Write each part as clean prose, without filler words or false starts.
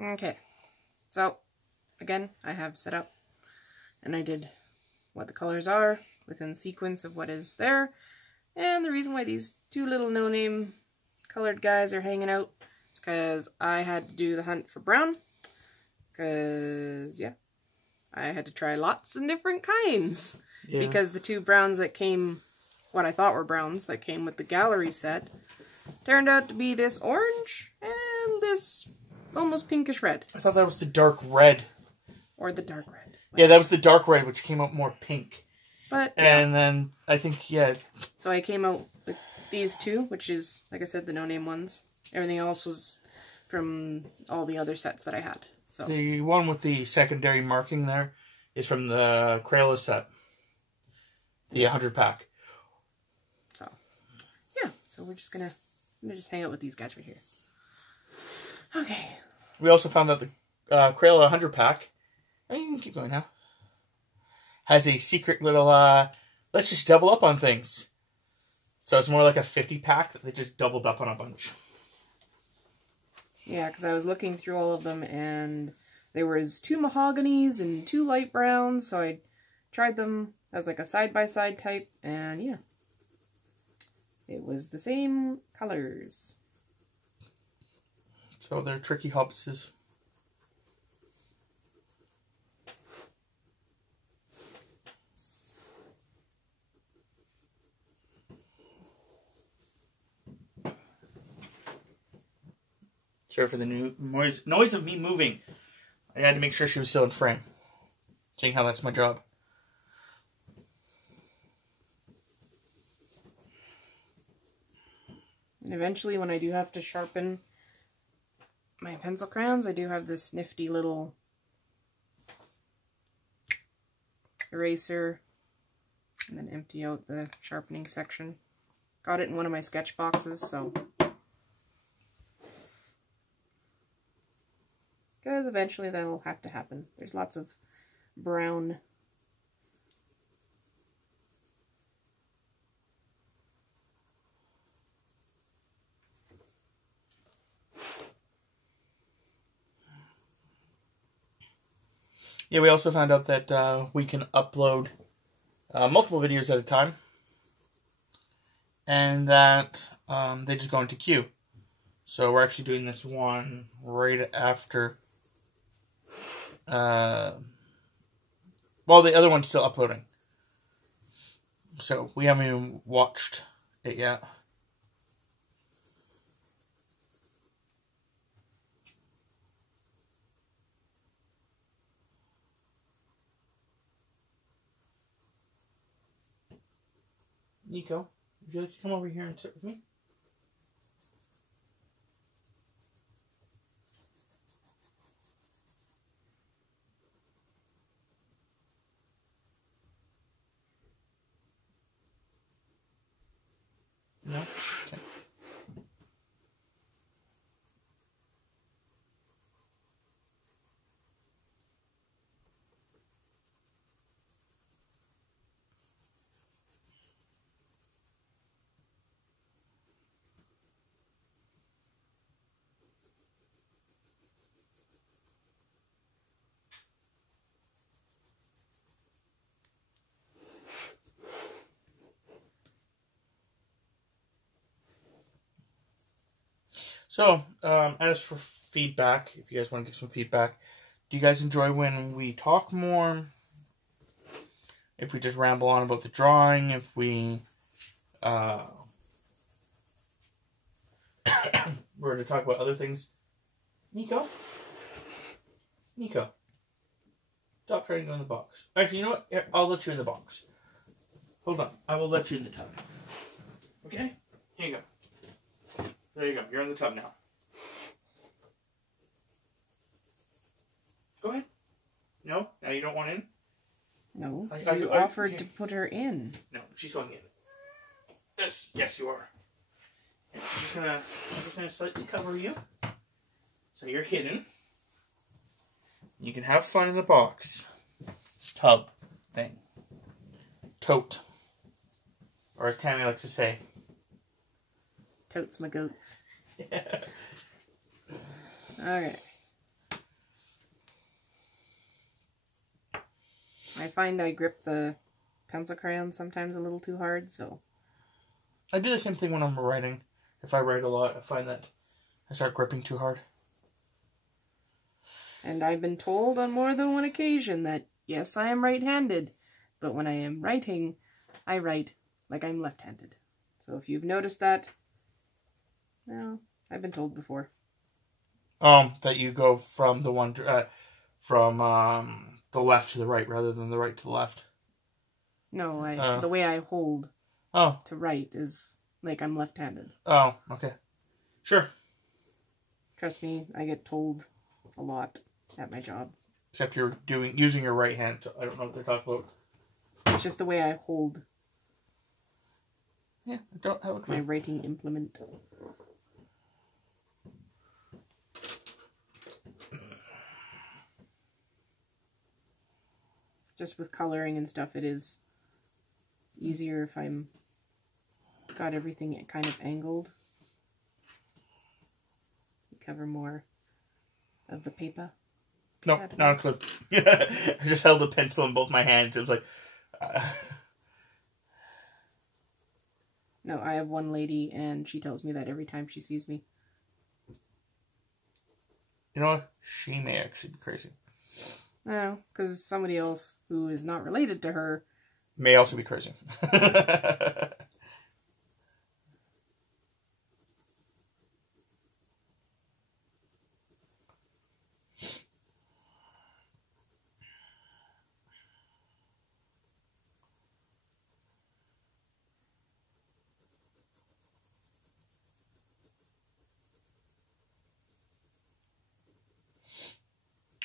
Okay, so again, I have set up and I did what the colors are within sequence of what is there. And the reason why these two little no-name colored guys are hanging out is because I had to do the hunt for brown. Because, yeah, I had to try lots of different kinds. Yeah. Because the two browns that came, what I thought were browns, that came with the gallery set, turned out to be this orange and this almost pinkish red. I thought that was the dark red. Or the dark red. Yeah, that was the dark red, which came out more pink. But and then I think, yeah. So I came out with these two, which is, like I said, the no-name ones. Everything else was from all the other sets that I had. So the one with the secondary marking there is from the Crayola set. The 100 pack. So, yeah. So we're just gonna hang out with these guys right here. Okay. We also found that the Crayola 100 pack, and you can keep going now, has a secret little, let's just double up on things. So it's more like a 50 pack that they just doubled up on a bunch. Yeah, because I was looking through all of them, and there was 2 mahoganies and 2 light browns, so I tried them as like a side-by-side type, and yeah. It was the same colors. So they're tricky hobbitses. Sorry for the new noise of me moving. I had to make sure she was still in frame. Seeing how that's my job. And eventually, when I do have to sharpen my pencil crayons, I do have this nifty little eraser, and then empty out the sharpening section. Got it in one of my sketch boxes, so... Because eventually that'll have to happen. There's lots of brown. Yeah, we also found out that we can upload multiple videos at a time. And that they just go into queue. So we're actually doing this one right after... well, the other one's still uploading. So we haven't even watched it yet. Nico, would you like to come over here and sit with me? No? Okay. So, as for feedback, if you guys want to give some feedback, do you guys enjoy when we talk more? If we just ramble on about the drawing? If we were to talk about other things? Nico? Nico. Stop trying to go in the box. Actually, you know what? Here, I'll let you in the box. Hold on. I will let you in the tub. Okay? Here you go. There you go. You're in the tub now. Go ahead. No? Now you don't want in? No. You offered to put her in. No, she's going in. Yes, you are. I'm just gonna slightly cover you. So you're hidden. You can have fun in the box. Tub thing. Tote. Or as Tammy likes to say. Totes my goats. Yeah. Alright. I find I grip the pencil crayon sometimes a little too hard, so... I do the same thing when I'm writing. If I write a lot, I find that I start gripping too hard. And I've been told on more than one occasion that, yes, I am right-handed, but when I am writing, I write like I'm left-handed. So if you've noticed that, well, I've been told before. That you go from the one from the left to the right rather than the right to the left. No, the way I hold to write is like I'm left-handed. Oh, okay. Sure. Trust me, I get told a lot at my job. Except you're using your right hand, so I don't know what they're talking about. It's just the way I hold. Yeah, I don't have a clue. My writing implement. Just with coloring and stuff, it is easier if I'm got everything kind of angled. Cover more of the paper. No, not a clue. I just held a pencil in both my hands. It was like... No, I have one lady, and she tells me that every time she sees me. You know what? She may actually be crazy. No, because somebody else who is not related to her... may also be crazy.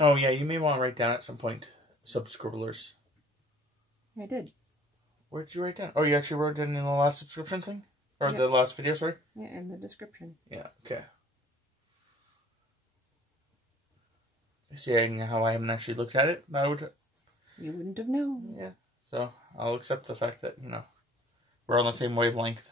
Oh, yeah, you may want to write down at some point, subscribblers. I did. Where did you write down? Oh, you actually wrote it in the last subscription thing? Or the last video, sorry? Yeah, in the description. Yeah, okay. Seeing how I haven't actually looked at it, You wouldn't have known. Yeah, so I'll accept the fact that, we're on the same wavelength.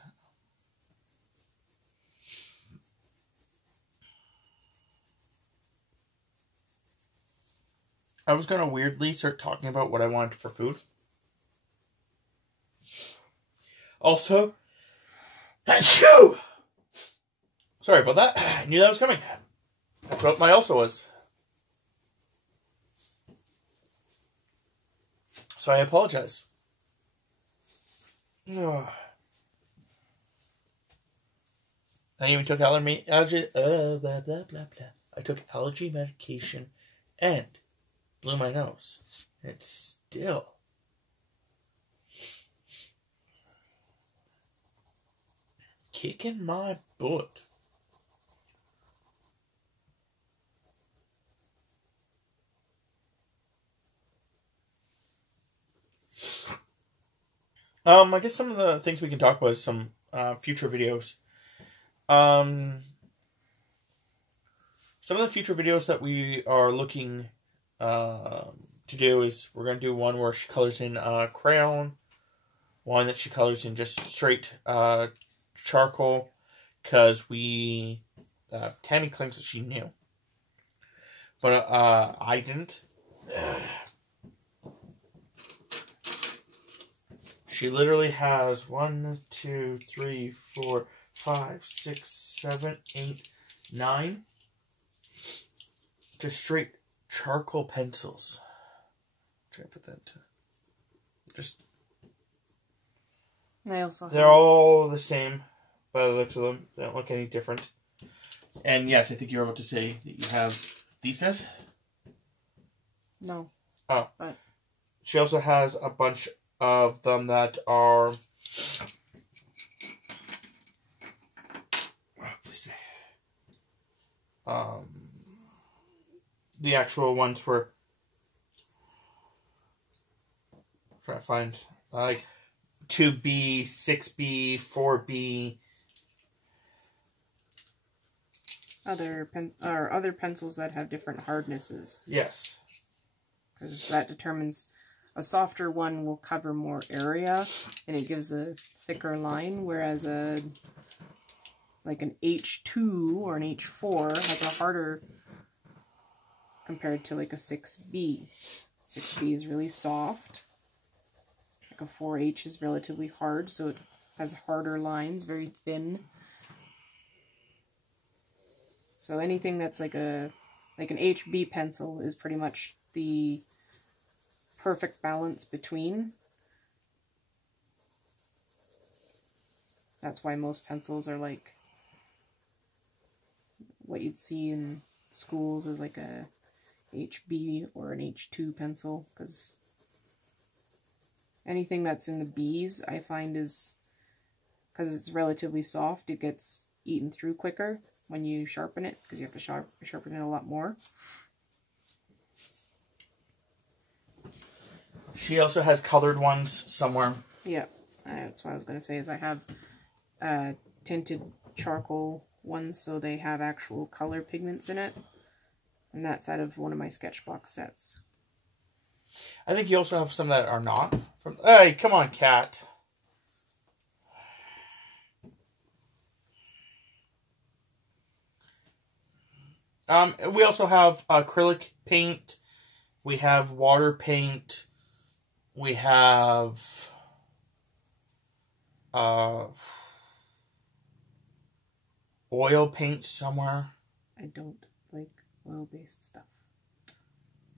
I was going to weirdly start talking about what I wanted for food. Also, achoo! Sorry about that. I knew that was coming. That's what my also was. So I apologize. I even took allergy. Blah blah blah blah. I took allergy medication and blew my nose. It's still kicking my butt. I guess some of the things we can talk about is some future videos. Some of the future videos that we are looking to do is we're going to do one where she colors in crayon, one that she colors in just straight charcoal, because Tammy claims that she knew, but I didn't. She literally has 1, 2, 3, 4, 5, 6, 7, 8, 9 just straight charcoal pencils. Try to put that into just. They're all the same by the looks of them. They don't look any different. And yes, I think you're about to say that you have these guys. No. Oh. But she also has a bunch of them that are. The actual ones were. Trying to find like 2B, 6B, 4B. Other pencils that have different hardnesses. Yes. Because that determines a softer one will cover more area and it gives a thicker line, whereas like an H2 or an H4 has a harder compared to like a 6B. 6B is really soft. Like a 4H is relatively hard, so it has harder lines, very thin. So anything that's like an HB pencil is pretty much the perfect balance between. That's why most pencils are like what you'd see in schools as like a HB or an H2 pencil, because anything that's in the B's I find is, because it's relatively soft, it gets eaten through quicker when you sharpen it, because you have to sharpen it a lot more. She also has colored ones somewhere. Yeah, that's what I was going to say, is I have tinted charcoal ones, so they have actual color pigments in it. And that's out of one of my Sketchbox sets. I think you also have some that are not. Hey, come on, cat. We also have acrylic paint. We have water paint. We have oil paint somewhere. I don't like oil-based stuff,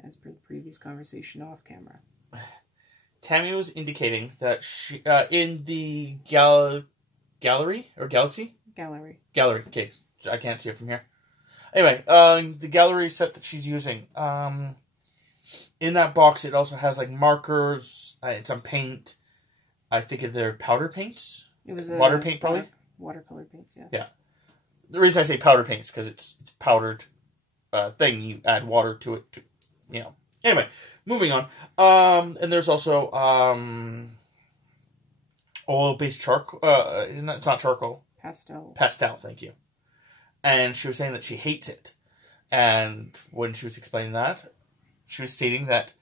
as per the previous conversation off camera. Tammy was indicating that she in the gallery or galaxy? Gallery. Gallery. Okay, I can't see it from here. Anyway, the gallery set that she's using. In that box, it also has like markers and some paint. I think they're powder paints. It was water paint, probably. Watercolor paints, yes. Yeah. The reason I say powder paints because it's powdered thing. You add water to it. Anyway, moving on. And there's also oil-based charcoal. It's not charcoal. Pastel. Pastel. Thank you. And she was saying that she hates it. And when she was explaining that, she was stating that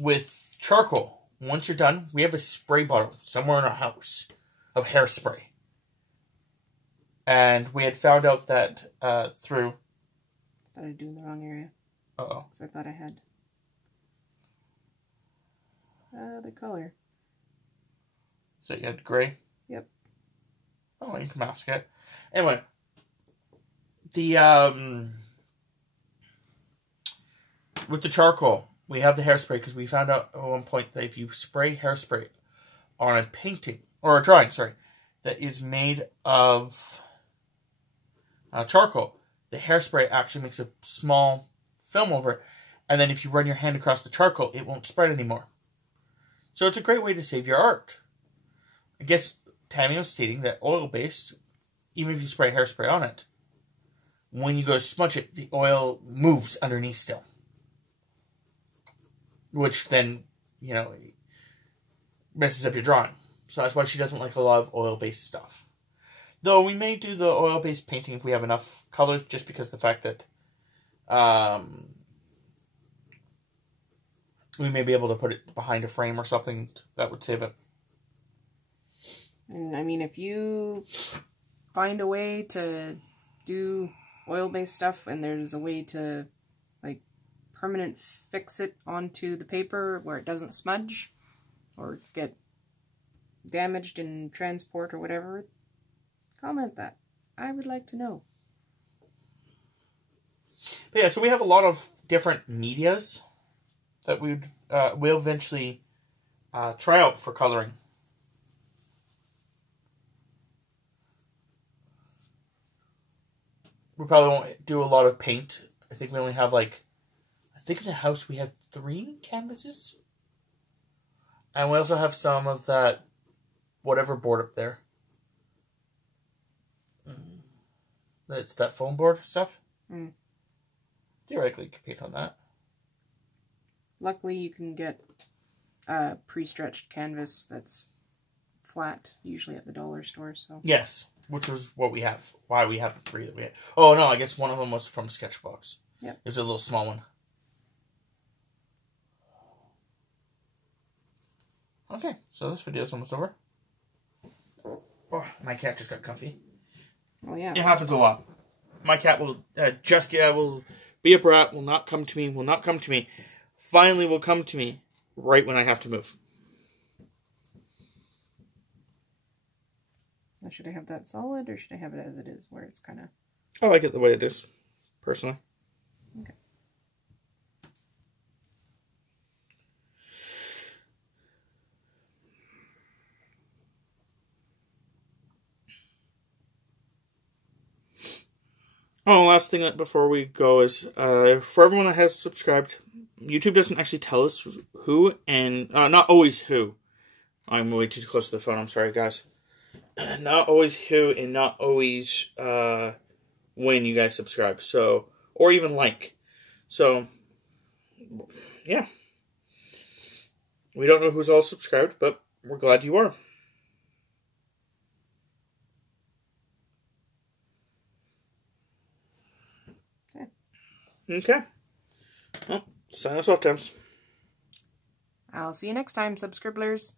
with charcoal, once you're done, we have a spray bottle somewhere in our house of hairspray. And we had found out that through... I started doing the wrong area. Uh-oh. Because I thought I had the color. So you had gray? Yep. Oh, you can mask it. Anyway. The, with the charcoal, we have the hairspray because we found out at one point that if you spray hairspray on a painting, or a drawing, sorry, that is made of charcoal, the hairspray actually makes a small film over it, and then if you run your hand across the charcoal, it won't spread anymore. So it's a great way to save your art. I guess Tammy was stating that oil-based, even if you spray hairspray on it, when you go to smudge it, the oil moves underneath still. Which then, messes up your drawing. So that's why she doesn't like a lot of oil-based stuff. Though we may do the oil-based painting if we have enough colors, just because of the fact that we may be able to put it behind a frame or something that would save it. And I mean, if you find a way to do oil-based stuff and there's a way to like permanent fix it onto the paper where it doesn't smudge or get damaged in transport or whatever, comment that. I would like to know. But yeah, so we have a lot of different medias that we'll eventually try out for coloring. We probably won't do a lot of paint. I think we only have I think in the house we have 3 canvases. And we also have some of that whatever board up there. It's that foam board stuff. Mm. Theoretically, you could paint on that. Luckily, you can get a pre-stretched canvas that's flat, usually at the dollar store. So yes, which was what we have. Why we have the 3 that we had. Oh no, I guess one of them was from Sketchbox. Yeah, it was a little small one. Okay, so this video is almost over. Oh, my cat just got comfy. Oh yeah, it happens a lot. My cat will will be a brat. Will not come to me. finally will come to me right when I have to move. Now, should I have that solid or should I have it as it is, where it's kind of... I like it the way it is, personally. Okay. Oh, last thing before we go is, for everyone that has subscribed, YouTube doesn't actually tell us who, and not always who. I'm way too close to the phone, I'm sorry, guys. Not always who, and not always when you guys subscribe, so, or even like. So, yeah. We don't know who's all subscribed, but we're glad you are. Okay. Well, sign us off, Thames. I'll see you next time, subscribblers.